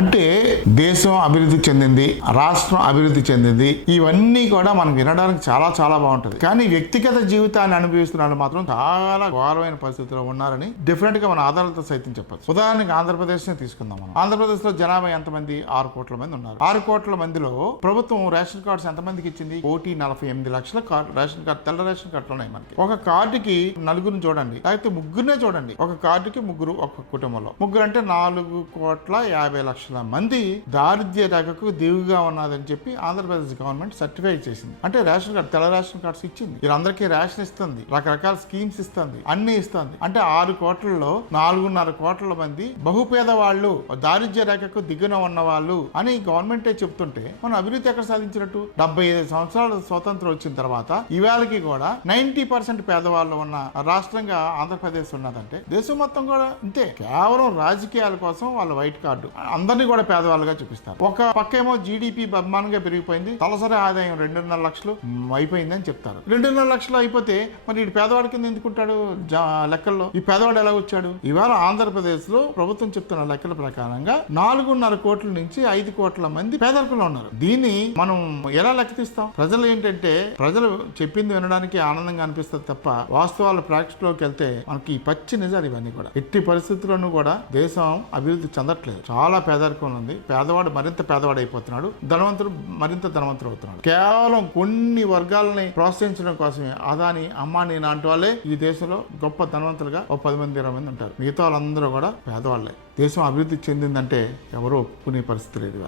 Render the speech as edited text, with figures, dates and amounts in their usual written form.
అంటే దేశం అభివృద్ధి చెందింది, రాష్ట్రం అభివృద్ధి చెందింది, ఇవన్నీ కూడా మనకు వినడానికి చాలా చాలా బాగుంటది. కానీ వ్యక్తిగత జీవితాన్ని అనుభవిస్తున్న వాళ్ళు మాత్రం చాలా ఘోరమైన పరిస్థితిలో ఉన్నారని డెఫినెట్ గా మన ఆధారాలతో సైతం చెప్పచ్చు. ఉదాహరణకి ఆంధ్రప్రదేశ్ ని తీసుకుందాం. మనం ఆంధ్రప్రదేశ్ లో జనాభా ఎంతమంది? 6 కోట్ల మంది ఉన్నారు. 6 కోట్ల మందిలో ప్రభుత్వం రేషన్ కార్డ్స్ ఎంతమందికి ఇచ్చింది? 1,48,00,000 రేషన్ కార్డు, తెల్ల రేషన్ కార్డులు ఉన్నాయి మనకి. ఒక కార్డుకి నలుగురిని చూడండి, లేకపోతే ముగ్గురునే చూడండి. ఒక కార్డుకి ముగ్గురు, ఒక కుటుంబంలో ముగ్గురు అంటే 4,50,00,000 మంది దారిద్ర్య రేఖకు దిగుగా ఉన్నదని చెప్పి ఆంధ్రప్రదేశ్ గవర్నమెంట్ సర్టిఫై చేసింది. అంటే రేషన్ కార్డు, తెల్ల రేషన్ కార్డ్స్ ఇచ్చింది. వీళ్ళందరికీ రేషన్ ఇస్తుంది, రకరకాల స్కీమ్స్ ఇస్తుంది, అన్ని ఇస్తుంది. అంటే 6 కోట్లలో 4.5 కోట్ల మంది బహుపేద వాళ్ళు, దారిద్ర్య రేఖకు దిగున ఉన్న వాళ్ళు అని గవర్నమెంటే చెప్తుంటే మనం అభివృద్ధి ఎక్కడ సాధించినట్టు? 75 సంవత్సరాల స్వాతంత్రం వచ్చిన తర్వాత ఇవాళకి కూడా 90% పేదవాళ్ళు ఉన్న రాష్ట్రంగా ఆంధ్రప్రదేశ్ ఉన్నదంటే దేశం మొత్తం కూడా ఇంతే. కేవలం రాజకీయాల కోసం వాళ్ళ వైట్ కార్డు అందరినీ కూడా పేదవాళ్ళుగా చూపిస్తారు. ఒక పక్కేమో జీడిపి బ్రహ్మాండంగా పెరిగిపోయింది, తలసరి ఆదాయం 2.5 లక్షలు అయిపోయిందని చెప్తారు. 2.5 లక్షలు అయిపోతే మరి ఈ పేదవాడి కింద ఎందుకుంటాడు లెక్కల్లో? ఈ పేదవాడు ఎలా వచ్చాడు? ఇవాళ ఆంధ్రప్రదేశ్ లో ప్రభుత్వం చెప్తున్న లెక్కల ప్రకారంగా 4.5 కోట్ల నుంచి 5 కోట్ల మంది పేదరికంలో ఉన్నారు. దీన్ని మనం ఎలా లెక్క తీస్తాం? ప్రజలు ఏంటంటే ప్రజలు చెప్పింది వినడానికి ఆనందంగా అనిపిస్తుంది తప్ప వాస్తవాల ప్రాక్టీస్ లోకి వెళ్తే మనకి ఈ పచ్చి నిజాలు ఇవన్నీ కూడా. ఎట్టి పరిస్థితుల్లోనూ కూడా దేశం అభివృద్ధి చెందట్లేదు. చాలా పేదరికం ఉంది. పేదవాడు మరింత పేదవాడు అయిపోతున్నాడు, ధనవంతుడు మరింత ధనవంతుడు అవుతున్నాడు. కేవలం కొన్ని వర్గాలని ప్రోత్సహించడం కోసమే అదాని, అంబానీ లాంటి వాళ్ళే ఈ దేశంలో గొప్ప ధనవంతులుగా 10 మంది 20 మంది ఉంటారు. మిగతా వాళ్ళందరూ కూడా పేదవాళ్ళే. దేశం అభివృద్ధి చెందిందంటే ఎవరూ ఒప్పుకునే పరిస్థితి లేదు.